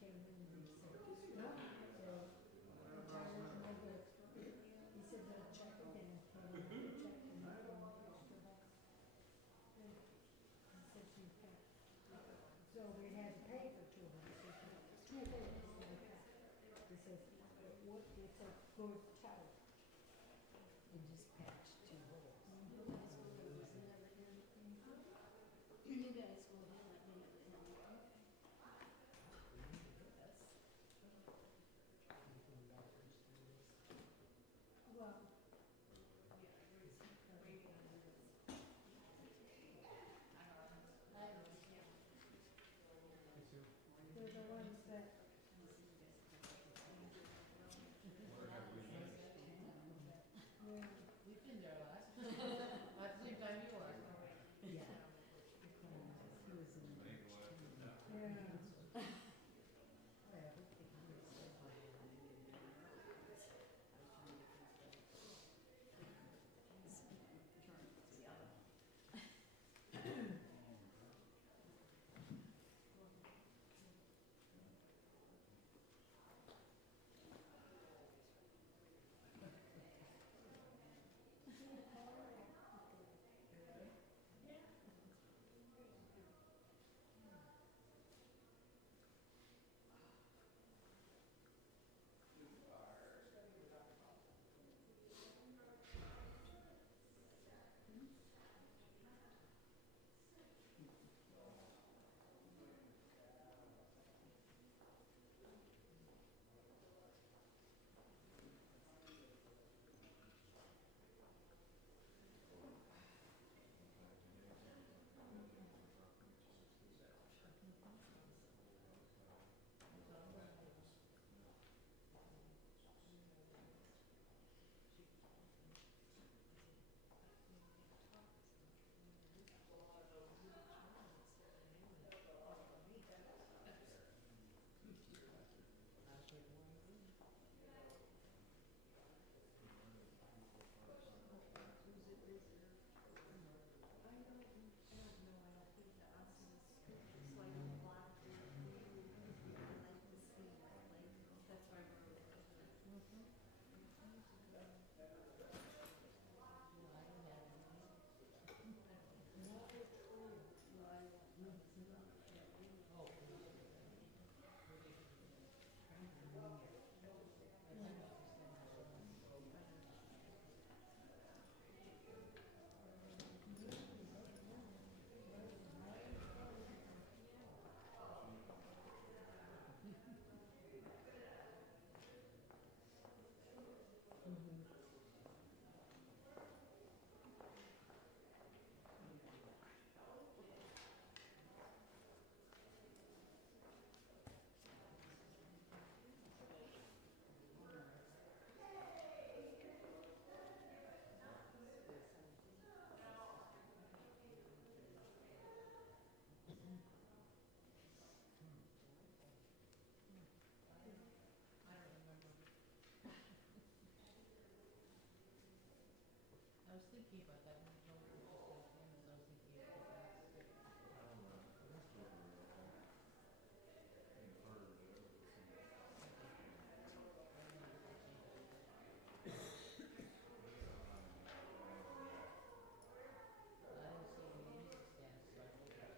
came in and he said, no, the tire's no good. He said, they'll check again, came in and checked and I don't want extra help. He said she's back. So we had to pay for 2 holes. 2 holes like that. He says, what, it's a good tire. And just patched 2 holes. You guys will let me know. Well, they're the ones that. Yeah. We've been there last. Last same time you were. Yeah. He was in the. Yeah. I was thinking about that when you told me about that, I was thinking about that. I didn't see any music stands, so I was just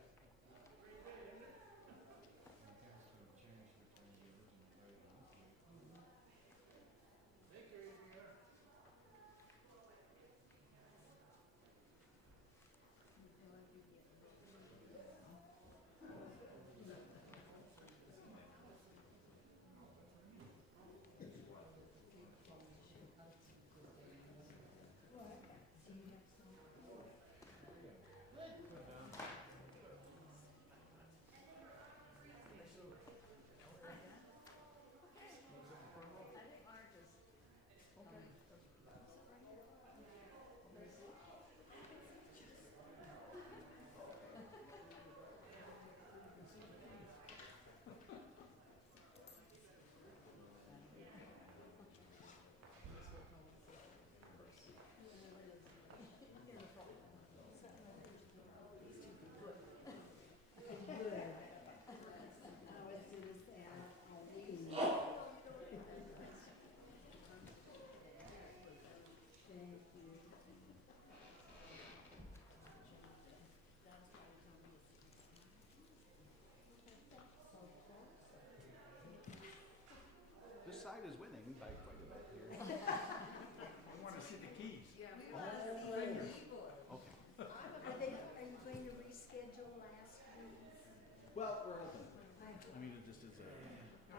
Well, we're open. I I mean, it just is a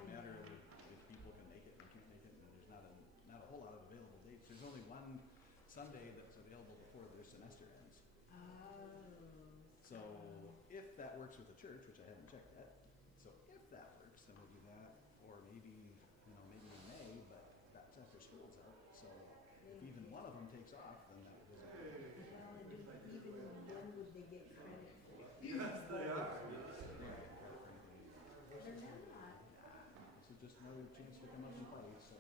matter of if people can make it and can't make it, and there's not a whole lot of available dates. There's only one Sunday that's available before their semester ends. So if that works with the church, which I haven't checked yet, so if that works, then we'll do that, or maybe, maybe in May, but that's after school's out. So if even one of them takes off, then that doesn't. Well, and even when would they get credit for it? Yes, they are. They're not. So just another chance to come up and play. So.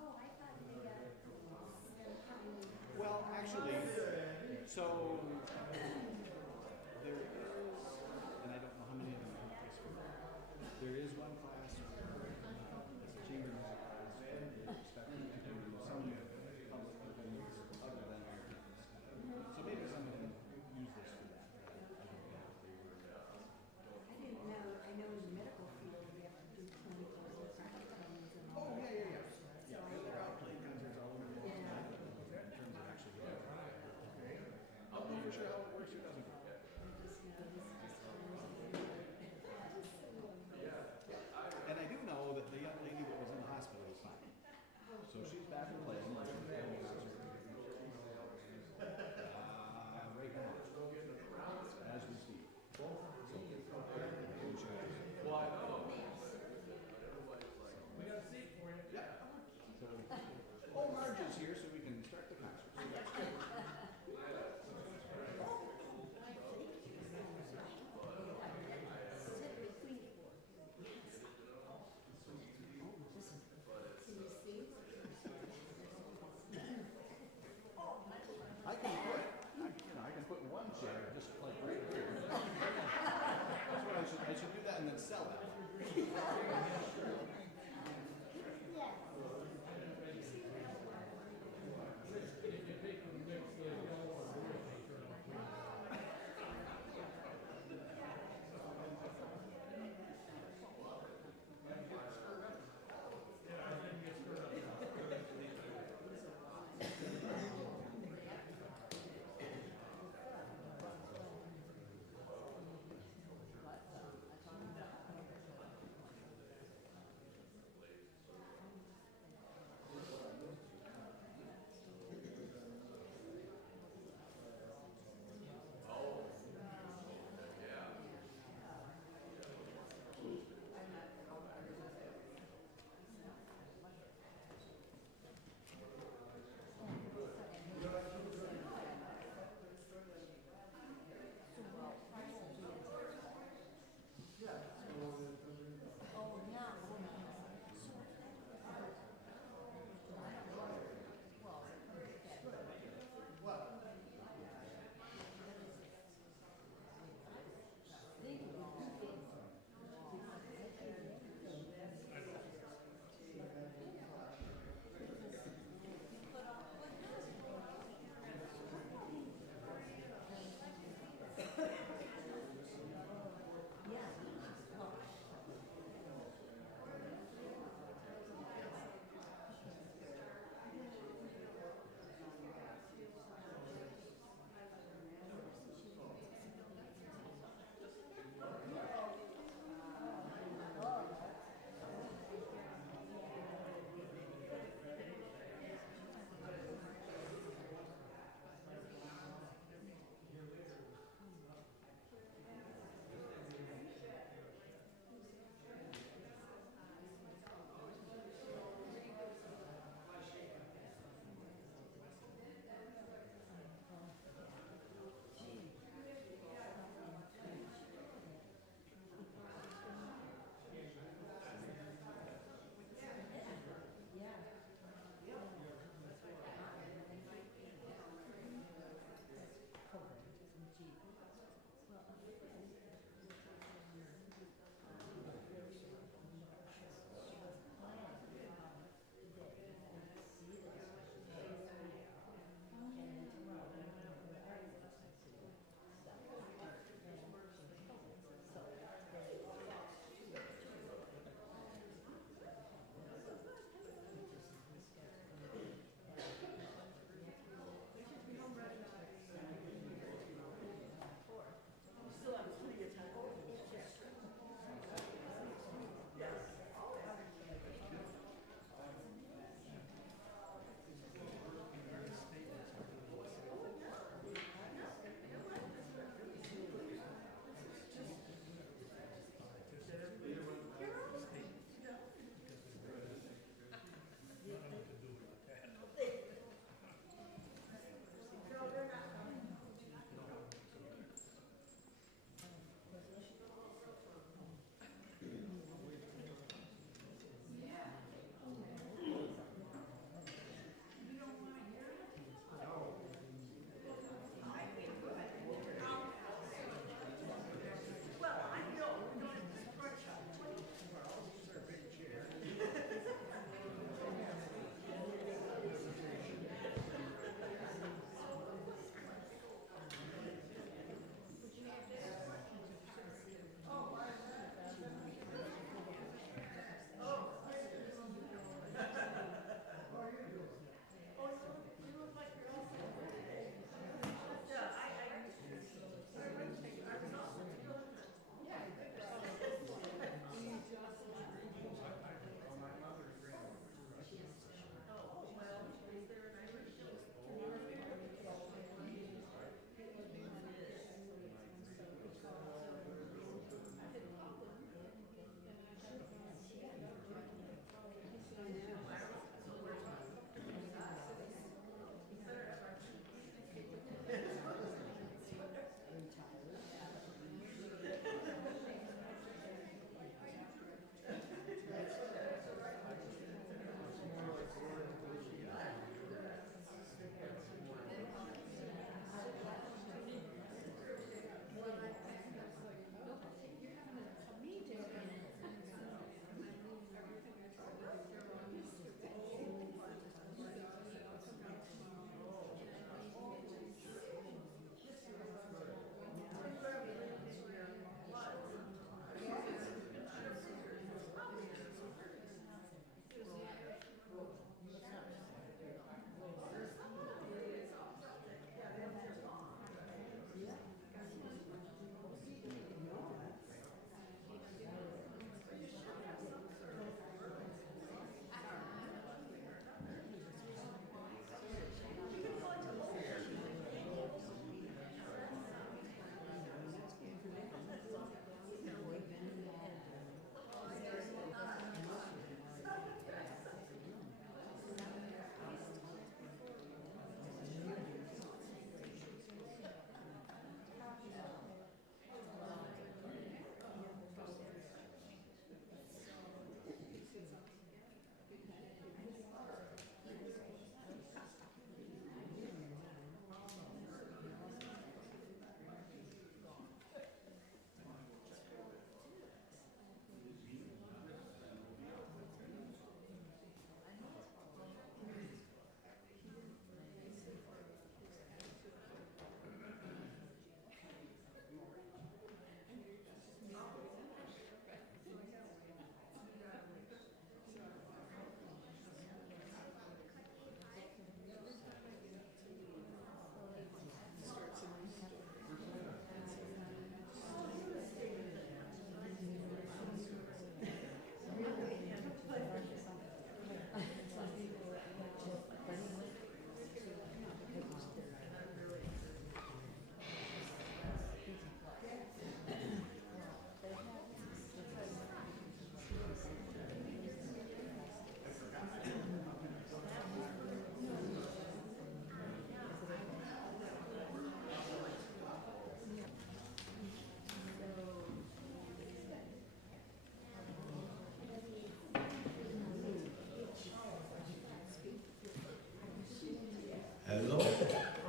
Oh, I thought they got some kind of. Well, actually, so there is, and I don't know how many of them take this for. There is one class where it's a chamber music class where they're expected to do some public performance other than our pianist. So maybe some of them use this for that. I don't know if they were. I didn't know, I know in the medical field, you have to do 24 practicums and all Oh, that. yeah, yeah, yeah. So Yeah, I they're thought, out playing concerts all over the world. Yeah. In terms of actually. I'll know for sure.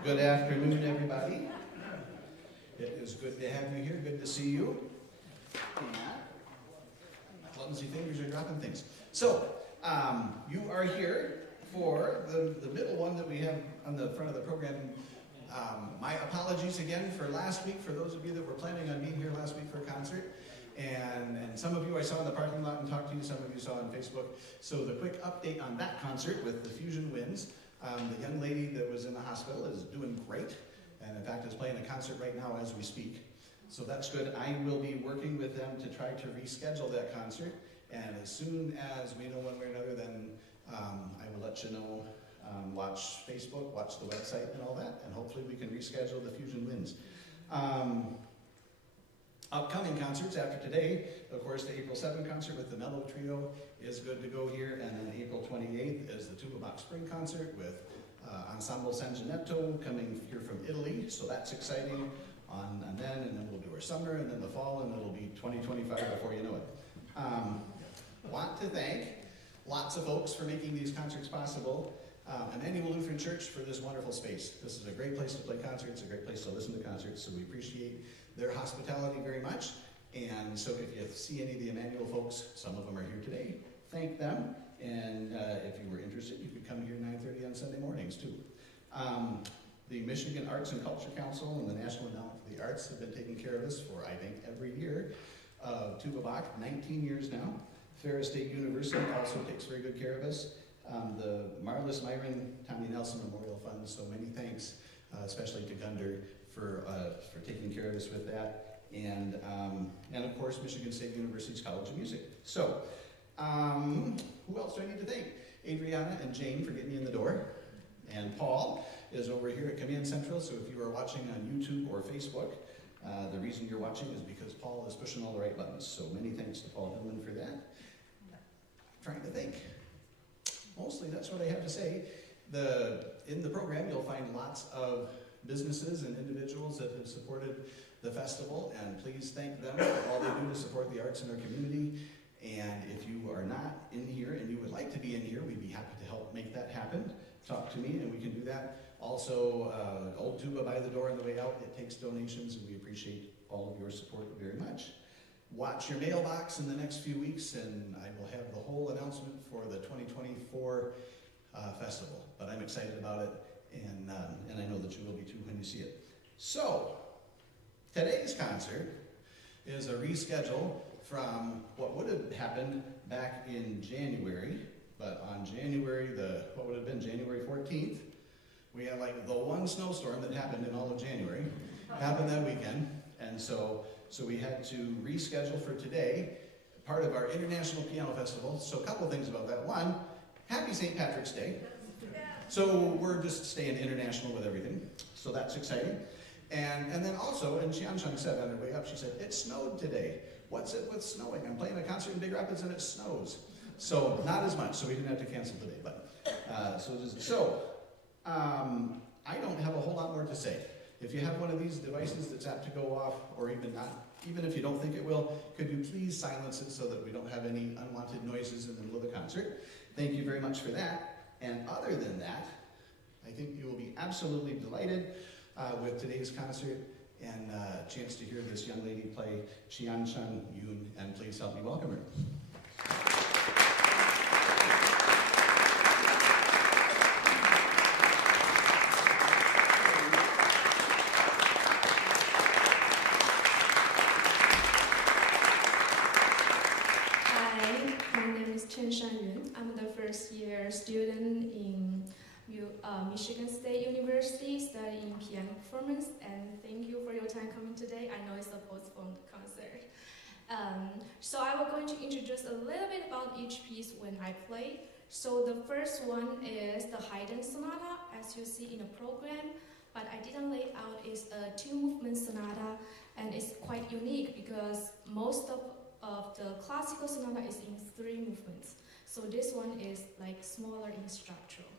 Good afternoon, everybody. It is good to have you here. Good to see you. Clumsy fingers are dropping things. So, you are here for the middle one that we have on the front of the program. My apologies again for last week, for those of you that were planning on being here last week for a concert. And some of you I saw in the parking lot and talked to you, some of you saw on Facebook. So the quick update on that concert with the Fusion Winds. The young lady that was in the hospital is doing great, and in fact is playing a concert right now as we speak. So that's good. I will be working with them to try to reschedule that concert, and as soon as we know one way or another, then I will let you know. Watch Facebook, watch the website and all that, and hopefully we can reschedule the Fusion Winds. Upcoming concerts after today, of course, the April 7th concert with the Mellow Trio is good to go here, and then April 28th is the Tuba Bach Spring Concert with Ensemble San Gennetto coming here from Italy, so that's exciting. And then we'll do our summer, and then the fall, and it'll be 2025 before you know it. Want to thank lots of folks for making these concerts possible. Emmanuel Lutheran Church for this wonderful space. This is a great place to play concerts, a great place to listen to concerts, so we appreciate their hospitality very much. And so if you see any of the Emmanuel folks, some of them are here today, thank them. And if you were interested, you could come here 9:30 on Sunday mornings too. The Michigan Arts and Culture Council and the National Endowment for the Arts have been taking care of us for, I think, every year of Tuba Bach, 19 years now. Ferris State University also takes very good care of us. The Marlis Myron Tommy Nelson Memorial Fund, so many thanks, especially to Gunder for taking care of us with that. And of course, Michigan State University's College of Music. So, who else do I need to thank? Adriana and Jane for getting me in the door. And Paul is over here at Command Central, so if you are watching on YouTube or Facebook, the reason you're watching is because Paul is pushing all the right buttons. So many thanks to Paul Hillman for that. Trying to think. Mostly that's what I have to say. In the program, you'll find lots of businesses and individuals that have supported the festival, and please thank them for all they do to support the arts in our community. And if you are not in here and you would like to be in here, we'd be happy to help make that happen. Talk to me and we can do that. Also, Old Tuba by the door on the way out, it takes donations, and we appreciate all of your support very much. Watch your mailbox in the next few weeks, and I will have the whole announcement for the 2024 festival. But I'm excited about it, and I know that you will be too when you see it. So, today's concert is a reschedule from what would have happened back in January, but on January what would have been January 14th, we had like the one snowstorm that happened in all of January, happened that weekend, and so we had to reschedule for today, part of our International Piano Festival. So a couple things about that. One, happy St. Patrick's Day. So we're just staying international with everything. So that's exciting. And then also, and Qianshan said on her way up, she said, it snowed today. What's it with snowing? I'm playing a concert in Big Rapids and it snows. So not as much, so we didn't have to cancel today. But I don't have a whole lot more to say. If you have one of these devices that's apt to go off, or even not, even if you don't think it will, could you please silence it so that we don't have any unwanted noises in the middle of the concert? Thank you very much for that. And other than that, I think you will be absolutely delighted with today's concert and a chance to hear this young lady play Qianshan Yun, and please help me welcome her. Qianshan. I'm the first year student in Michigan State University studying piano performance, and thank you for your time coming today. I know it's a postponed concert. So I was going to introduce a little bit about each piece when I play. So the first one is the Haydn Sonata, as you see in the program, but I didn't lay out. It's a 2-movement sonata, and it's quite unique because most of the classical sonata is in 3 movements. So this one is like smaller in structure,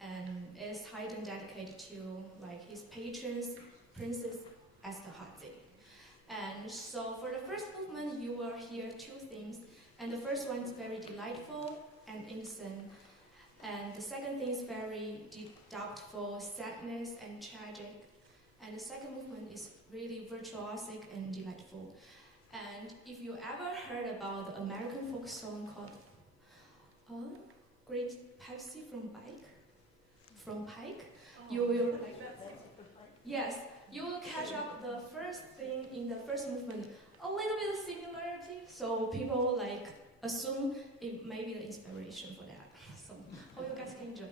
and is Haydn dedicated to like his patrons, Princess Esterhazy. And so for the first movement, you will hear 2 themes, and the first one is very delightful and innocent, And the second thing is very doubtful, sadness and tragic. And the second movement is really virtuosic and delightful. And if you ever heard about the American folk song called Great Pepsi from Pike, you will, yes, you will catch up the first thing in the first movement, a little bit of similarity, so people like assume it may be the inspiration for that. So hope you guys can enjoy.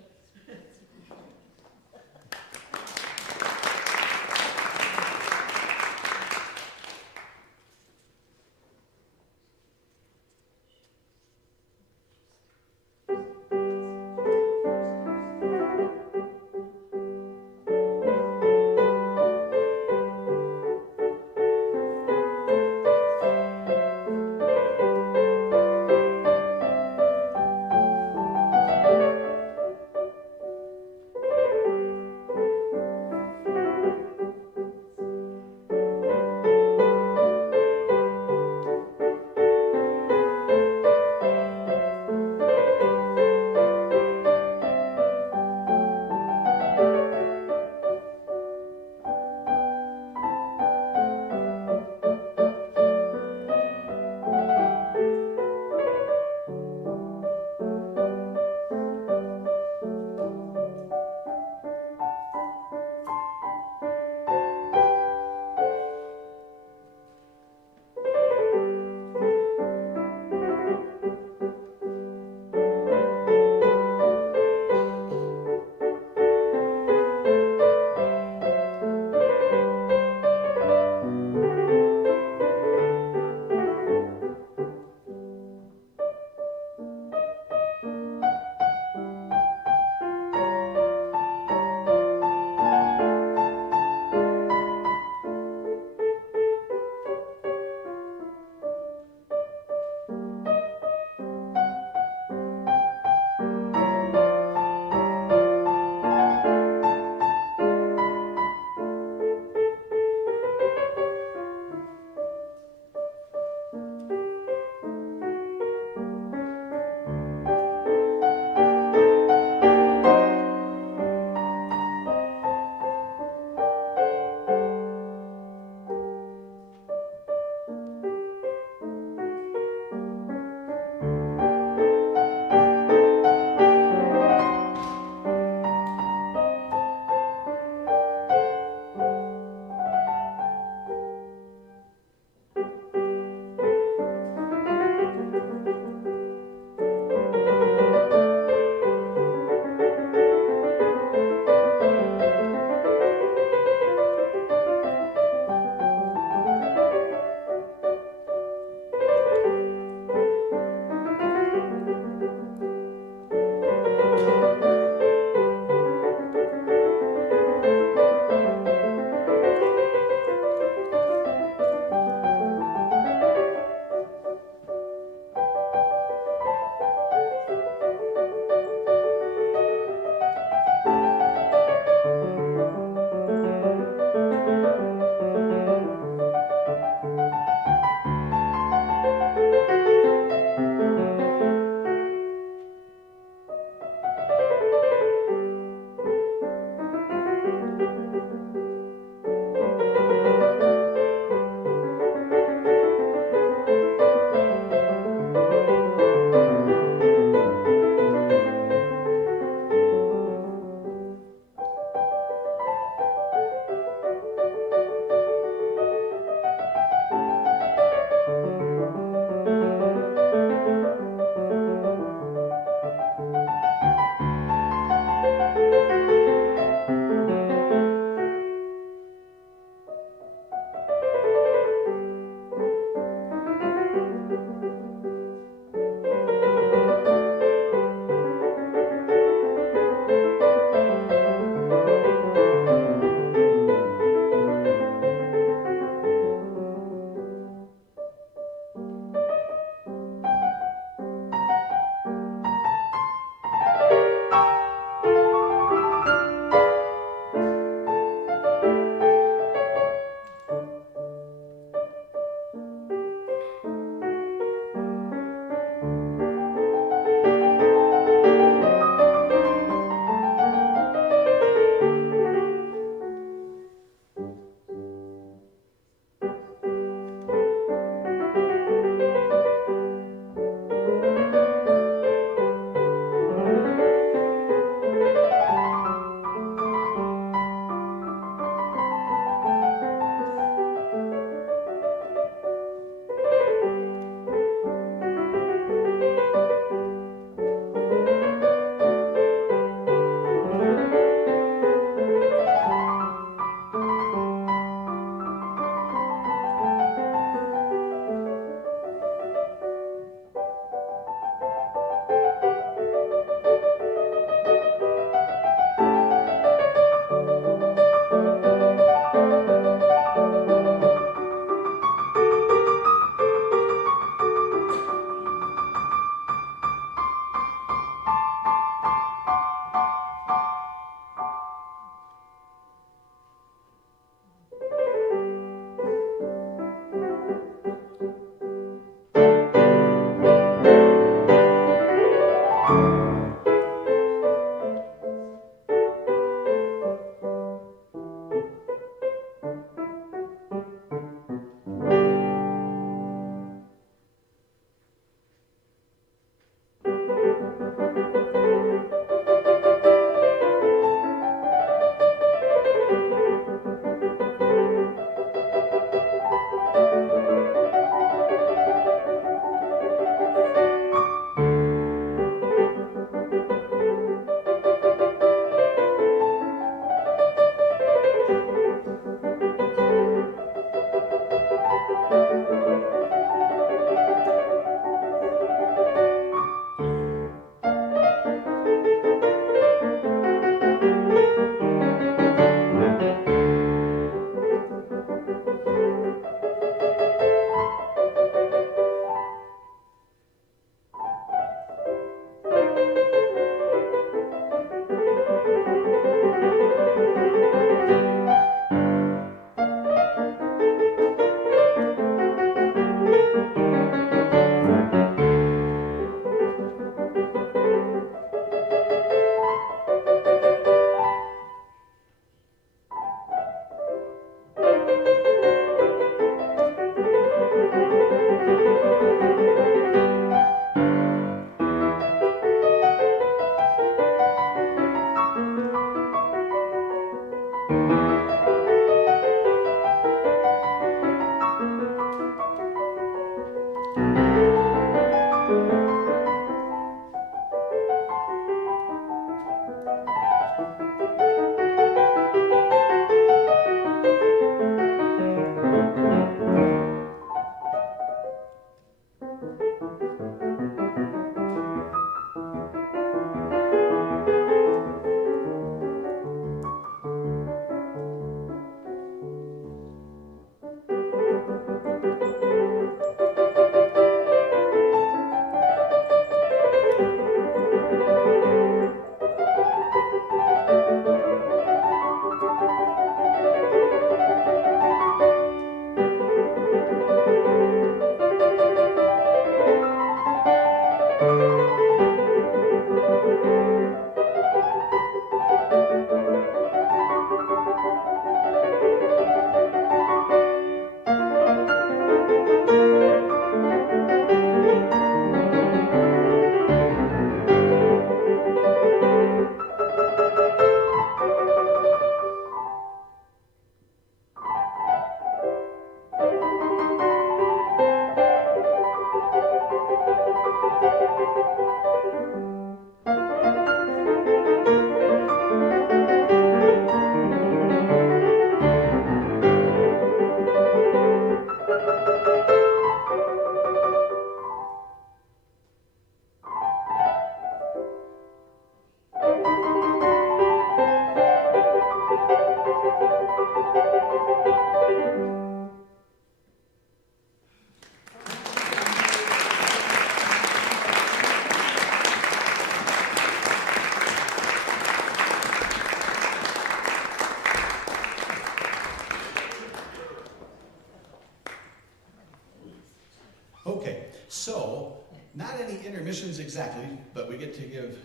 Okay, so not any intermissions exactly, but we get to give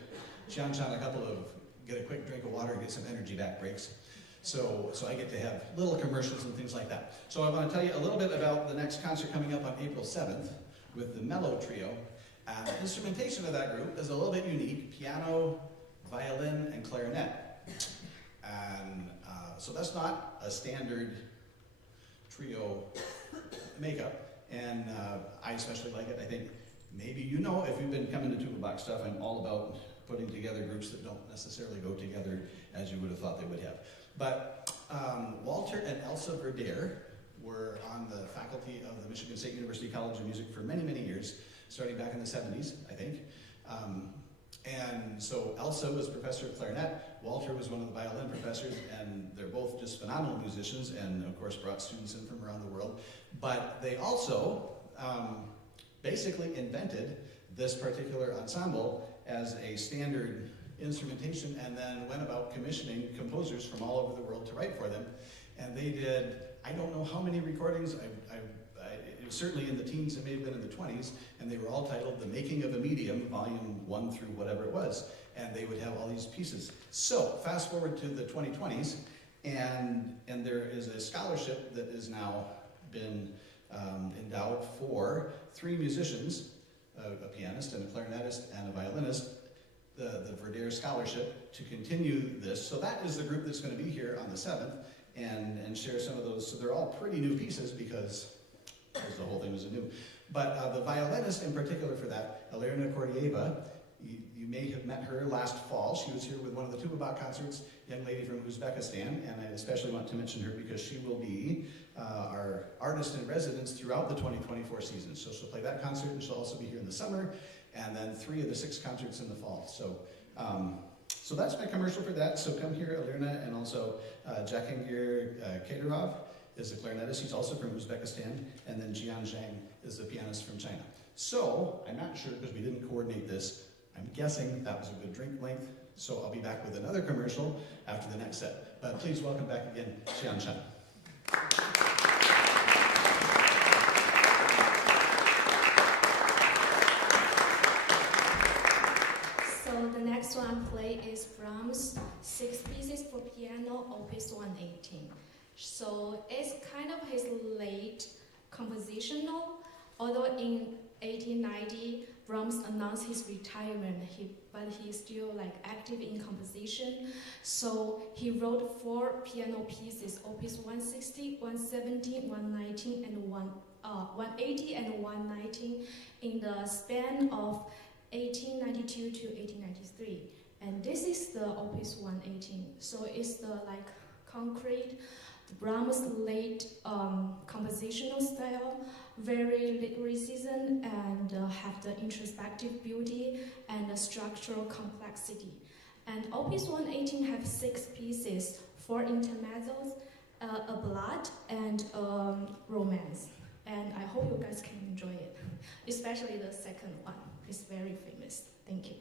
Qianshan get a quick drink of water and get some energy back breaks. So I get to have little commercials and things like that. So I want to tell you a little bit about the next concert coming up on April 7th with the Mellow Trio. The instrumentation of that group is a little bit unique: piano, violin, and clarinet. And so that's not a standard trio makeup, and I especially like it. I think maybe you know, if you've been coming to Tuba Bach stuff, I'm all about putting together groups that don't necessarily go together as you would have thought they would have. But Walter and Elsa Verdeer were on the faculty of the Michigan State University College of Music for many, many years, starting back in the 70s, I think. And so Elsa was professor of clarinet, Walter was one of the violin professors, and they're both just phenomenal musicians, and of course brought students in from around the world. But they also basically invented this particular ensemble as a standard instrumentation, and then went about commissioning composers from all over the world to write for them. And they did, I don't know how many recordings, it was certainly in the teens, it may have been in the 20s, and they were all titled The Making of a Medium, volume 1 through whatever it was. And they would have all these pieces. So, fast forward to the 2020s, and there is a scholarship that has now been endowed for 3 musicians, a pianist and a clarinetist and a violinist, the Verdeer Scholarship, to continue this. So that is the group that's going to be here on the 7th and share some of those. So they're all pretty new pieces because the whole thing was new. But the violinist in particular for that, Elena Kordieva, you may have met her last fall. She was here with one of the Tuba Bach concerts, young lady from Uzbekistan, and I especially want to mention her because she will be our artist in residence throughout the 2024 season. So she'll play that concert, and she'll also be here in the summer, and then 3 of the 6 concerts in the fall. So that's my commercial for that. So come here, Elena, and also Jahangir Kadirov is a clarinetist. He's also from Uzbekistan, and then Qianshan is a pianist from China. So I'm not sure because we didn't coordinate this. I'm guessing that was a good drink length. So I'll be back with another commercial after the next set. But please welcome back again, Qianshan. So the next one I play is Brahms' 6 pieces for piano, opus 118. So it's kind of his late compositional, although in 1890, Brahms announced his retirement, but he's still active in composition. So he wrote 4 piano pieces, opus 160, 117, 119, and 180 and 119 in the span of 1892 to 1893. And this is the opus 118. So it's the concrete Brahms' late compositional style, very lyricism, and have the introspective beauty and the structural complexity. And opus 118 have 6 pieces, 4 intermezzos, a ballad, and romance. And I hope you guys can enjoy it, especially the second one. It's very famous. Thank you.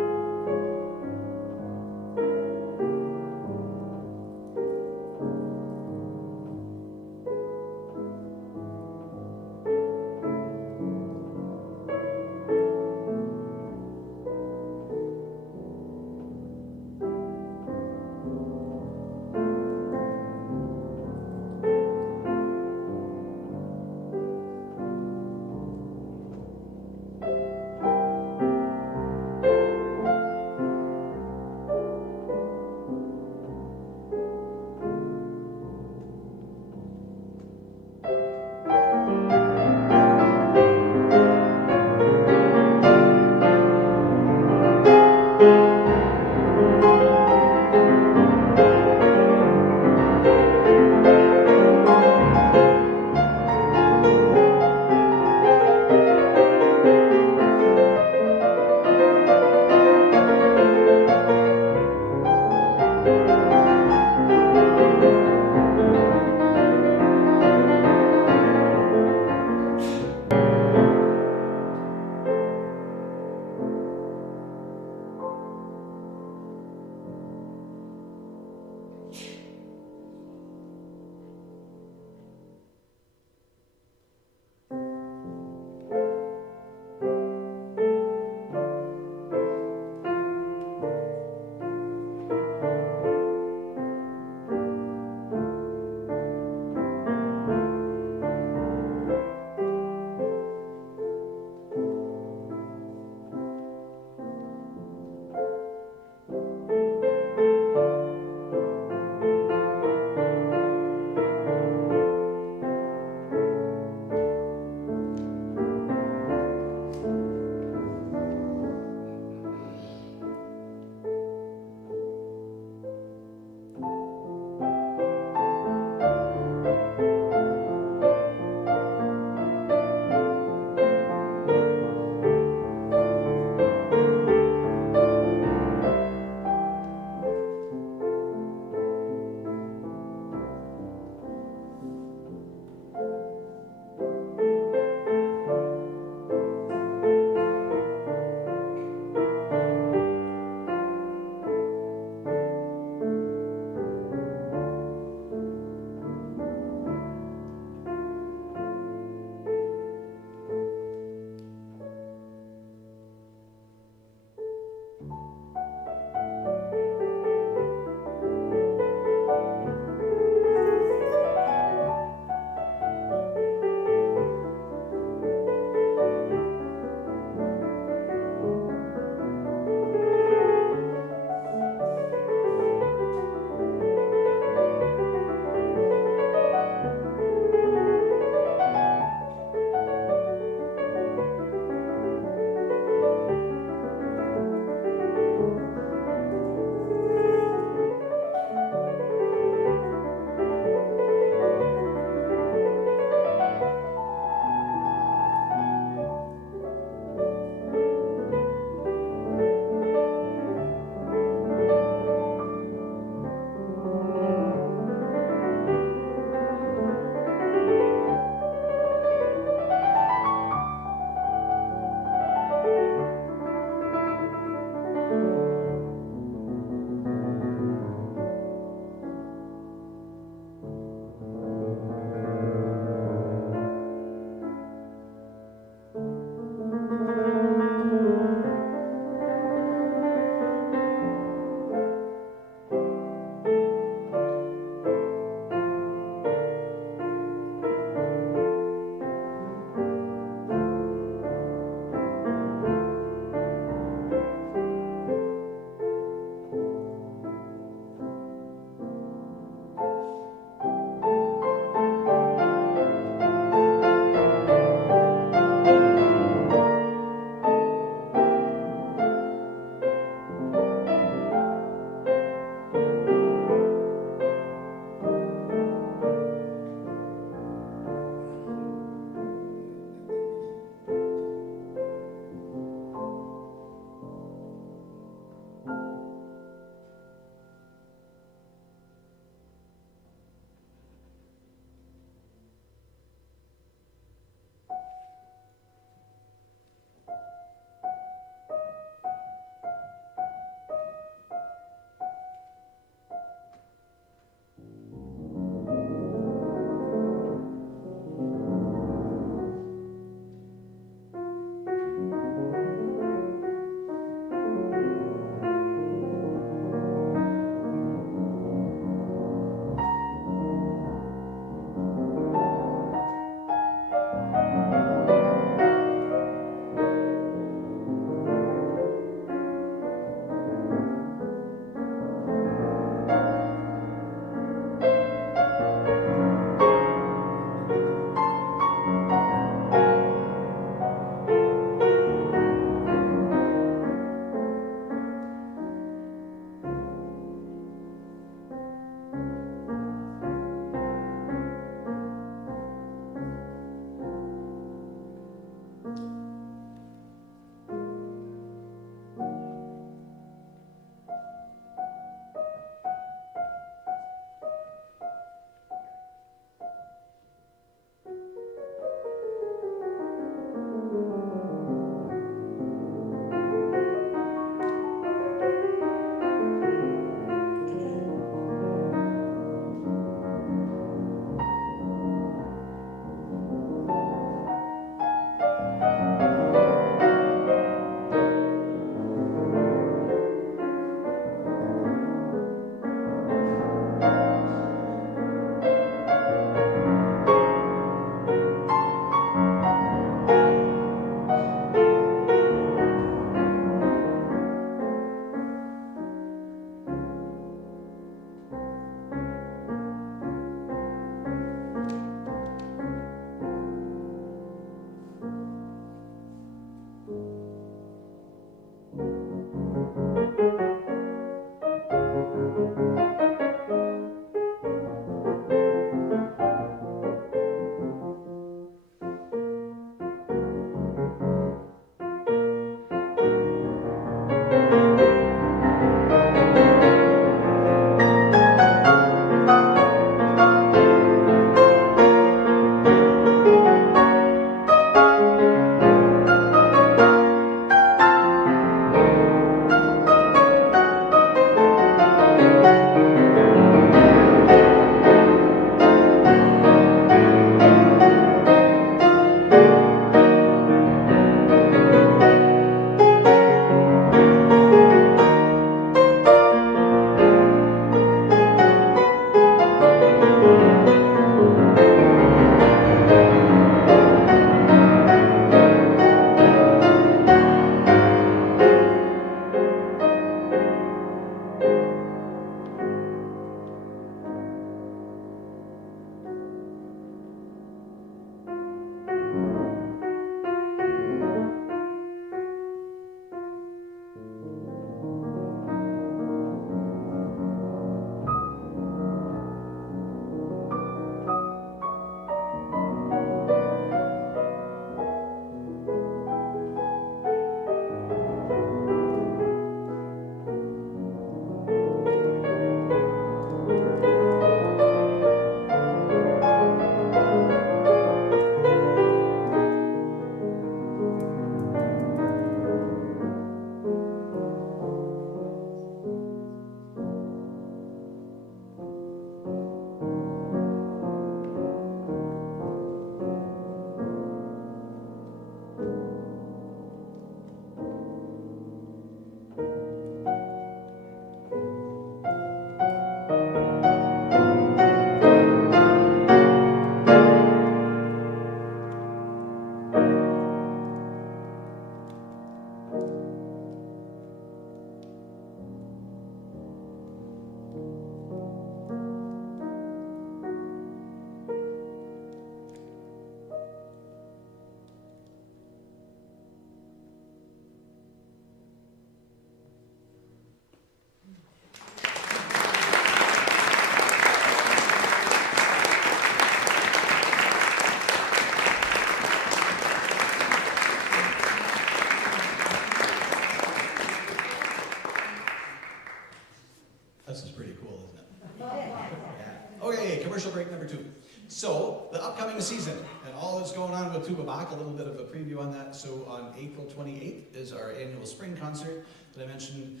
season and all that's going on with Tuba Bach, a little bit of a preview on that. So on April 28th is our annual spring concert that I mentioned.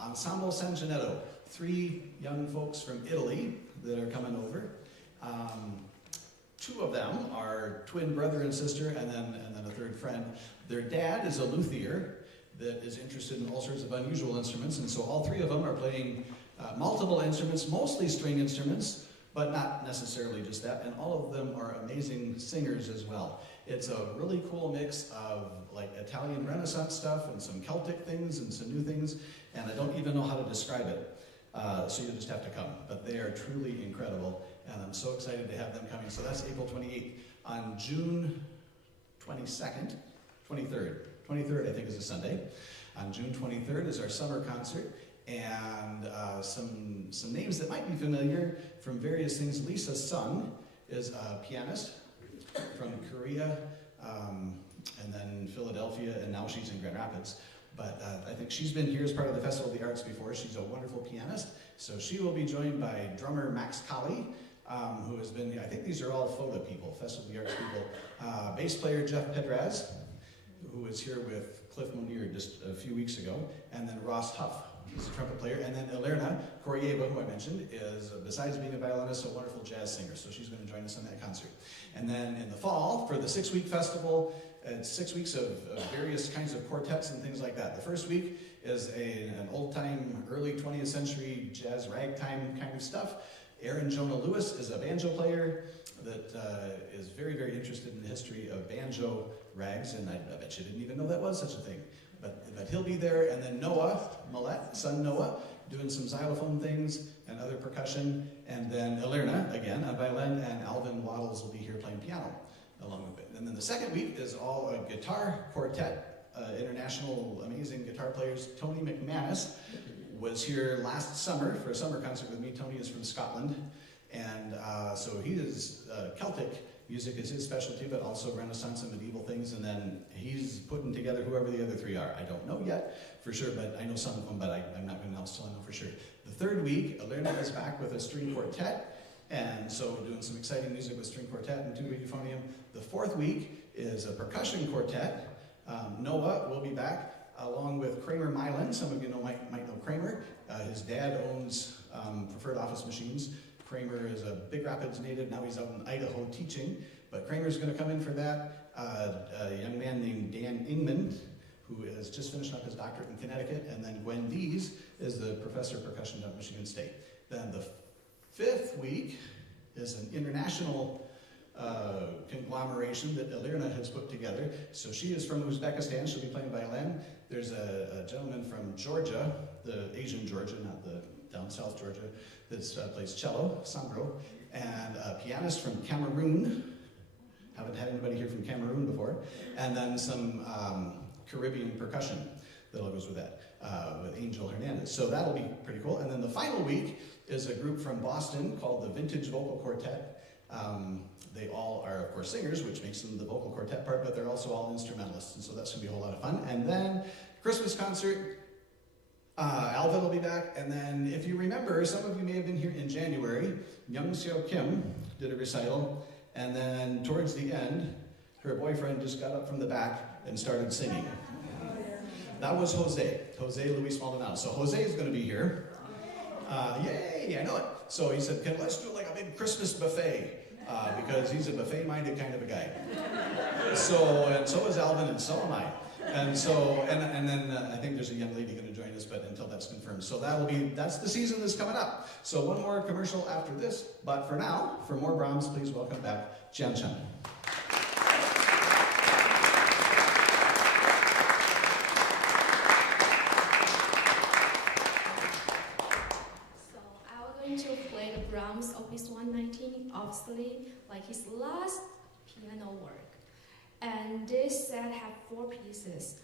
Ensemble San Gennaro, 3 young folks from Italy that are coming over. 2 of them are twin brother and sister, and then a third friend. Their dad is a luthier that is interested in all sorts of unusual instruments, and so all 3 of them are playing multiple instruments, mostly string instruments, but not necessarily just that, and all of them are amazing singers as well. It's a really cool mix of like Italian Renaissance stuff and some Celtic things and some new things, and I don't even know how to describe it, so you'll just have to come. But they are truly incredible, and I'm so excited to have them coming. So that's April 28th. On June 23rd I think is a Sunday. On June 23rd is our summer concert, and some names that might be familiar from various things. Lisa Sung is a pianist from Korea, and then Philadelphia, and now she's in Grand Rapids. But I think she's been here as part of the Festival of the Arts before. She's a wonderful pianist. So she will be joined by drummer Max Colley, who has been, I think these are all FOTA people, Festival of the Arts people. Bass player Jeff Pedraz, who was here with Cliff Monier just a few weeks ago, and then Ross Huff, who's a trumpet player, and then Elena Koryeva, who I mentioned, is, besides being a violinist, a wonderful jazz singer, so she's going to join us in that concert. And then in the fall, for the 6-week festival, it's 6 weeks of various kinds of quartets and things like that. The first week is an old-time, early 20th century jazz ragtime kind of stuff. Aaron Jonah Lewis is a banjo player that is very, very interested in the history of banjo rags, and I bet you didn't even know that was such a thing. But he'll be there, and then Noah Millette, son Noah, doing some xylophone things and other percussion, and then Elena, again, on violin, and Alvin Waddles will be here playing piano along with it. And then the second week is all a guitar quartet, international amazing guitar players. Tony McManus was here last summer for a summer concert with me. Tony is from Scotland, and so he is Celtic music is his specialty, but also Renaissance and medieval things, and then he's putting together whoever the other 3 are. I don't know yet for sure, but I know some of them, but I'm not going to announce till I know for sure. The third week, Elena is back with a string quartet, and so we're doing some exciting music with string quartet and tuba euphonium. The fourth week is a percussion quartet. Noah will be back, along with Kramer Mylan. Some of you might know Kramer. His dad owns Preferred Office Machines. Kramer is a Big Rapids native. Now he's out in Idaho teaching. But Kramer's going to come in for that. A young man named Dan Ingman, who has just finished up his doctorate in Connecticut. And then Gwen Dees is the professor of percussion at Michigan State. Then the fifth week is an international conglomeration that Elena has put together. So she is from Uzbekistan. She'll be playing violin. There's a gentleman from Georgia, the Asian Georgia, not the down south Georgia, that plays cello, Sandro, and a pianist from Cameroon. Haven't had anybody here from Cameroon before. And then some Caribbean percussion that all goes with that, with Angel Hernandez. So that'll be pretty cool. And then the final week is a group from Boston called the Vintage Vocal Quartet. They all are, of course, singers, which makes them the vocal quartet part, but they're also all instrumentalists, and so that's going to be a whole lot of fun. And then Christmas concert, Alvin will be back, and then if you remember, some of you may have been here in January, Young Seo Kim did a recital, and then towards the end, her boyfriend just got up from the back and started singing. That was Jose Luis Maldonado. So Jose is going to be here. Yay, I know it. So he said, let's do like a big Christmas buffet, because he's a buffet-minded kind of a guy. And so is Alvin, and so am I. And so, and then I think there's a young lady going to join us, but until that's confirmed. So that's the season that's coming up. So one more commercial after this, but for now, for more Brahms, please welcome back Qianshan. Brahms Opus 119, obviously, like his last piano work. And this set have 4 pieces,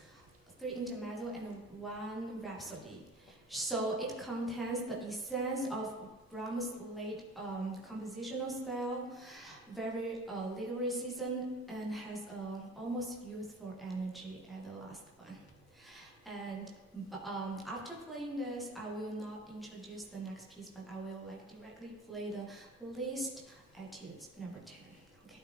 3 intermezzo and 1 rhapsody. So it contains the essence of Brahms' late compositional style, very lyricism, and has almost youthful energy at the last one. And after playing this, I will not introduce the next piece, but I will directly play the Liszt Etudes number 10. Okay.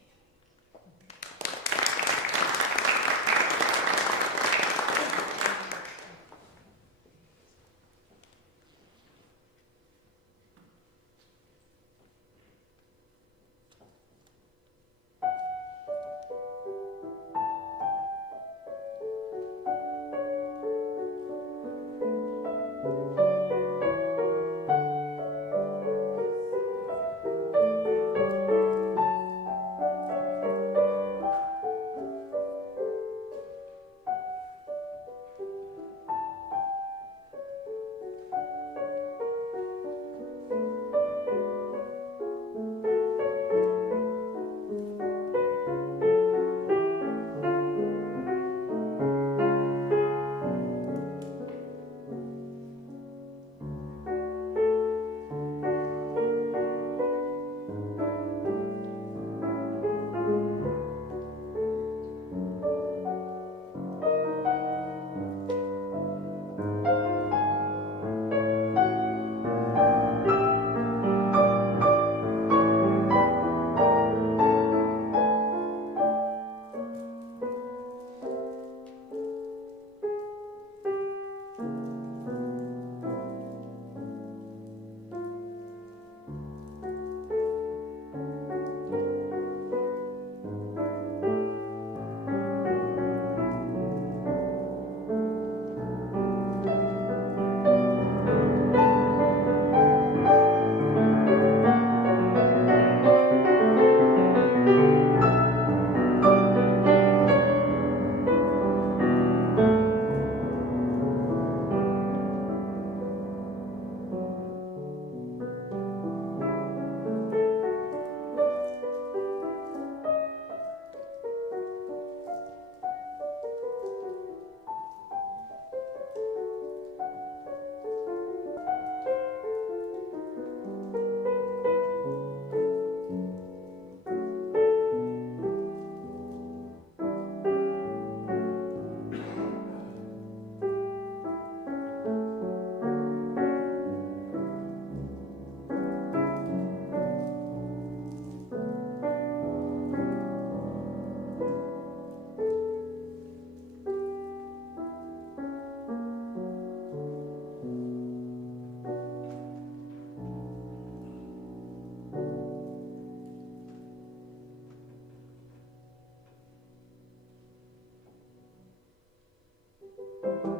Thank you.